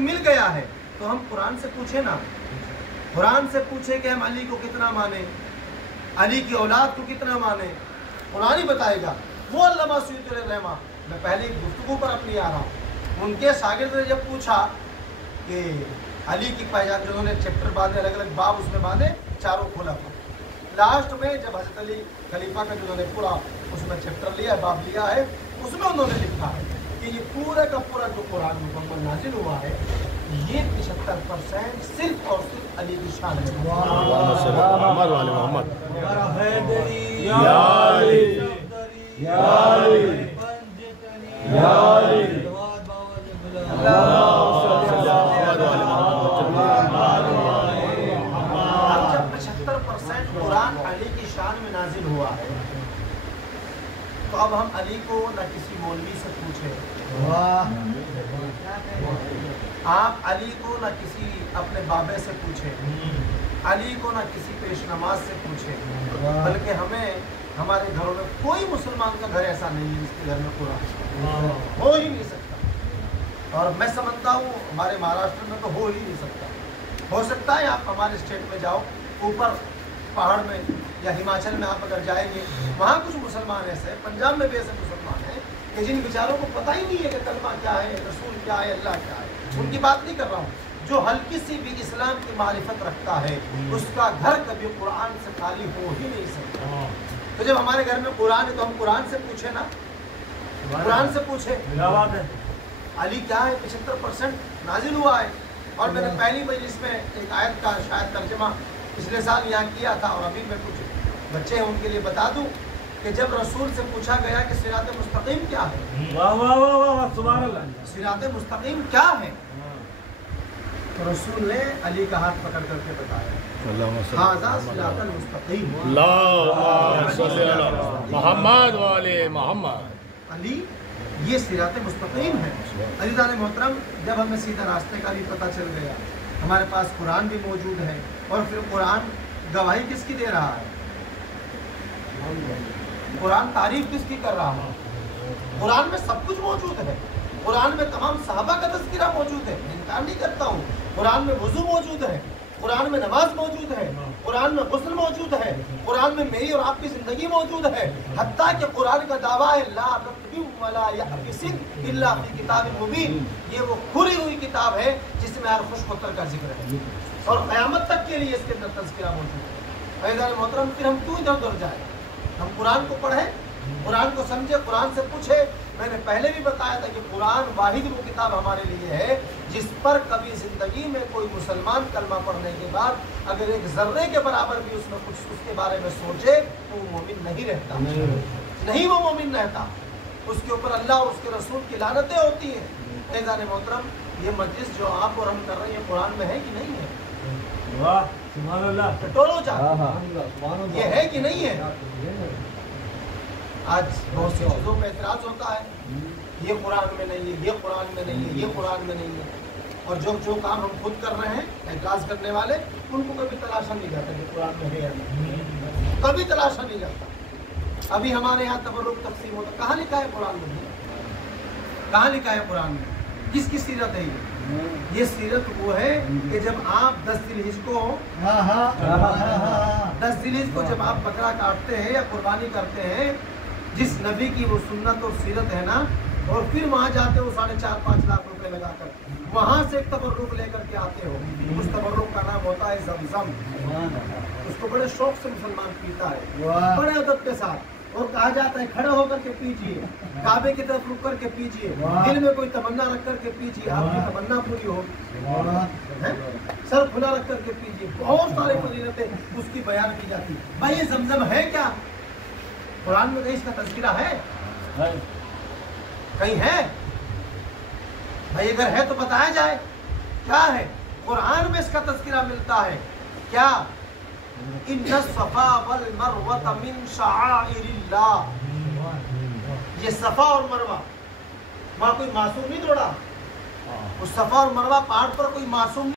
मिल गया है तो हम कुरान से पूछे ना, कुरान से पूछे कि हम अली को कितना माने, अली की औलाद को कितना माने, कुरान ही बताएगा। वो अल्लामा सुयूती रहमा, मैं पहले गुफ्तगू पर अपनी आ रहा हूँ, उनके शागिर्द ने जब पूछा कि अली की पहचान, जो उन्होंने चैप्टर बांधे, अलग अलग बाब उसमें बांधे, चारों खोला था। लास्ट में जब हज़रत अली खलीफा का जो उन्होंने पूरा उसमें चैप्टर लिया, बाब लिया है, उसमें उन्होंने लिखा है कि ये पूरा का पूरा जो कुरान मुकम्मल नाजिल हुआ है, ये 75% सिर्फ और सिर्फ अली की शान है। अब जब 75% कुरान अली की शान में नाजिल हुआ है, तो अब हम अली को न किसी मौलवी से पूछे, आप अली को न किसी अपने बाबे से पूछे, अली को न किसी पेश नमाज से पूछे, बल्कि हमें हमारे घरों में कोई मुसलमान का घर ऐसा नहीं है जिसके घर में कुरान हो ही नहीं सकता। और मैं समझता हूँ हमारे महाराष्ट्र में तो हो ही नहीं सकता। हो सकता है आप हमारे स्टेट में जाओ, ऊपर पहाड़ में या हिमाचल में आप अगर जाएंगे, वहाँ कुछ मुसलमान ऐसे हैं, पंजाब में भी ऐसे मुसलमान हैं कि जिन बेचारों को पता ही नहीं है कि कलमा क्या है, रसूल क्या है, अल्लाह क्या है। उनकी बात नहीं कर रहा हूँ, जो हल्की सी भी इस्लाम की मारिफत रखता है, उसका घर कभी कुरान से खाली हो ही नहीं सकता। तो जब हमारे घर में कुरान है तो हम कुरान से पूछे ना, कुरान से पूछे अली क्या है, 75% नाजिल हुआ है। और मैंने पहली मजलिस में एक आयत का शायद तर्जमा पिछले साल यहाँ किया था, और अभी मैं कुछ बच्चे हैं उनके लिए बता दूं कि जब रसूल से पूछा गया कि सिरात मुस्तकीम क्या है, वाह वाह वाह वाह सुभान अल्लाह, सिरात मुस्तकीम क्या है, तो रसूल ने अली का हाथ पकड़ करके बताया, हाज़ा सिरातुल मुस्तकीम, मोहम्मद वाले मोहम्मद, अली ये सिरात मुस्तकीम है। अज़ीज़ान मोहतरम, जब हमें सीधा रास्ते का भी पता चल गया, हमारे पास कुरान भी मौजूद है, और फिर कुरान गवाही किसकी दे रहा है, कुरान तारीफ किसकी कर रहा है, कुरान में सब कुछ मौजूद है, कुरान में तमाम सहाबा का तज़किरा मौजूद है, इनकार नहीं करता हूँ, कुरान में वुज़ू मौजूद है, कुरान में नमाज मौजूद है, कुरान में गुस्ल मौजूद है, कुरान में मेरी और आपकी ज़िंदगी मौजूद है। हत्ता कि कुरान का दावा है ला रत्बिम वला यअबिसिन इल्ला फी किताबिन मुबीन, ये वो खुली हुई किताब है जिसमें हर खुशबुतर का जिक्र है, और क़यामत तक के लिए इसके अंदर तज़किरा मौजूद है। अज़ीज़ान मोहतरम, फिर हम क्यों इधर उधर जाए, हम कुरान को पढ़ें, कुरान को समझे, कुरान से पूछे। मैंने पहले भी बताया था कि कुरान वाहिद वो किताब हमारे लिए है जिस पर कभी ज़िंदगी में कोई मुसलमान कलमा पढ़ने के बाद अगर एक ज़र्रे के बराबर भी उसमें कुछ उसके बारे में सोचे तो वो मोमिन नहीं रहता, नहीं वो मोमिन रहता, उसके ऊपर अल्लाह और उसके रसूल की लानतें होती हैं। ऐज़ान मोहतरम, ये मजलिस जो आप और हम कर रहे हैं कुरान में है कि नहीं है, वाह सुभान अल्लाह, टोलो चाह ये है कि नहीं है। आज बहुत सी चीज़ों पर एतराज़ होता है, ये कुरान में नहीं है, ये कुरान में नहीं है, ये कुरान में नहीं है, और जो काम हम खुद कर रहे हैं एतराज़ करने वाले, उनको कभी तलाशा नहीं जाता कि कुरान में है या नहीं, कभी तलाशा नहीं जाता। अभी हमारे यहाँ तबर्रुक तक़सीम होता, कहाँ लिखा है कुरान में, कहाँ लिखा है कुरान में, किसकी सीरत है ये सीरत वो है कि जब आप 10 ज़िलहिज को 10 ज़िलहिज को जब आप बकरा काटते हैं या कुर्बानी करते हैं, जिस नबी की वो सुन्नत और सीरत है ना, और फिर वहाँ जाते हो 4.5-5 लाख रुपए लगाकर, वहाँ से एक तबर्रुक लेकर के आते हो, उस तबर्रुक का नाम होता है ज़मज़म। उसको बड़े शौक से मुसलमान पीता है, बड़े अदब के साथ, और कहा जाता है खड़े होकर के पीजिए, काबे की तरफ रुक करके पीजिए, दिल में कोई तमन्ना रख करके पीजिए, आपकी तमन्ना पूरी होगी, सर खुला रख करके पीजिए। बहुत सारे फजीलतें उसकी बयान की जाती है। भाई ये ज़मज़म है क्या, कुरान में कहीं इसका तज़किरा है, कहीं है भाई, अगर है तो बताया जाए क्या है। कुरान में इसका तज़किरा मिलता है क्या, इन्ना सफ़ा वल मरवा मिन शआइरिल्लाह, ये सफ़ा और मरवा, वहाँ कोई मासूम नहीं दौड़ा, उस सफ़ा और मरवा पहाड़ पर कोई मासूम